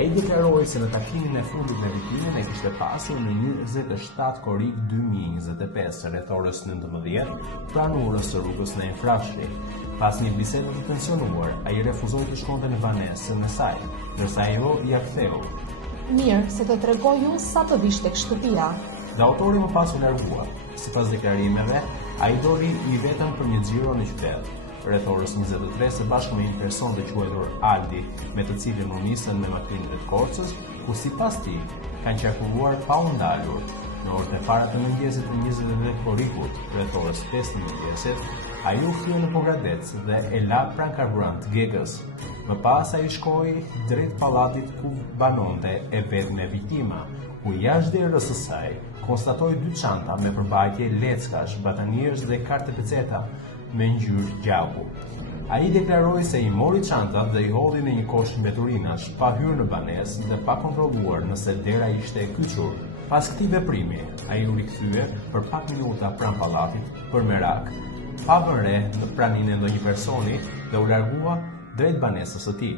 Ai deklaroi se në takimin e fundit me viktimën e kishte pasur në 27 korrik 2025 rreth orës 19 pranë urës së rrugës në Infrashti. Pas një bisede të tensionuar, ai refuzoi të shkonte në banesën e saj, ndërsa ajo ia ktheu. Mirë, se të tregoj unë sa të vish tek shtëpia. Dhe autori më pas u largua. Sipas deklarimeve, ai doli i vetëm për një xhiro në qytet. Rreth orës 23 së bashku me një person të quajtur Aldi, me të cilin u nisën me makinën e Korçës, ku sipas tij kanë qarkulluar pa u ndalur. Në orët e para të mëngjesit të 22 korrikut, rreth orës 5 të mëngjesit, ai u kthye në Pogradec dhe e la pranë karburant Gegës. Më pas ai shkoi drejt pallatit ku banonte e vetme viktima, ku jashtë derës së saj konstatoi 2 çanta me përbajtje leckash, batanierësh dhe karte peceta me ngjyrë gjaku. Ai deklaroi se i mori çantat dhe i hodhi në një kosh mbeturinash, pa hyrë në banesë dhe pa kontrolluar nëse dera ishte e kyçur. Pas këtij veprimi, ai u rikthye për pak minuta pranë pallatit për merak, pa vënë re në praninë e ndonjë personi dhe u largua drejt banesës së tij.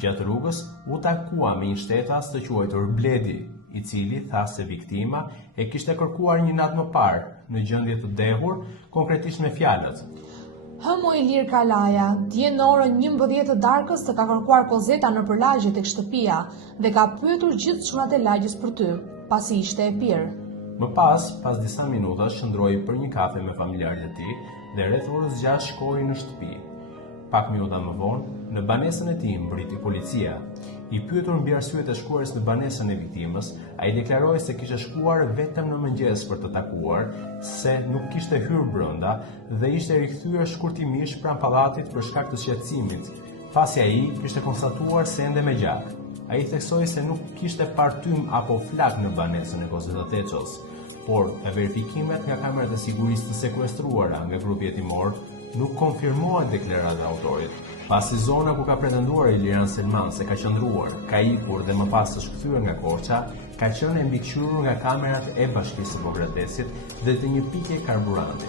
Gjatë rrugës u takua me një shtetas të quajtur Bledi, i cili tha se viktima e kishte kërkuar një natë më parë, në gjendje të dehur, konkretisht me fjalët: Hëmo Ilir Kalaja, dje në orën 11 të darkës të ka kërkuar kozeta në përlagje tek shtëpia dhe ka pyetur gjithë çunat e lagjës për ty, pasi ishte e pirë. Më pas disa minutash qëndroi për një kafe me familjarët e tij dhe rreth orës 6 shkoi në shtëpi. Pak minuta më vonë, në banesën e tij mbriti policia. I pyetur mbi arsyet e shkuarjes në banesën e viktimës, ai deklaroi se kishte shkuar vetëm në mëngjes për të takuar, se nuk kishte hyrë brenda dhe ishte rikthyer shkurtimisht pranë pallatit për shkak të shqetësimit, pasi ai kishte konstatuar se ende me gjak. Ai theksoi se nuk kishte parë tym apo flak në banesën e Kozeta Teços, por verifikimet nga kamerat e sigurisë të sekuestruara nga grupi hetimor nuk konfirmohen deklaratat e autorit. Pasi zona ku ka pretenduar Iliran Selman se ka qëndruar, ka ikur dhe më pas është kthyer nga Korça, ka qenë e mbikëqyrur nga kamerat e Bashkisë së Pogradecit dhe të një pike karburanti.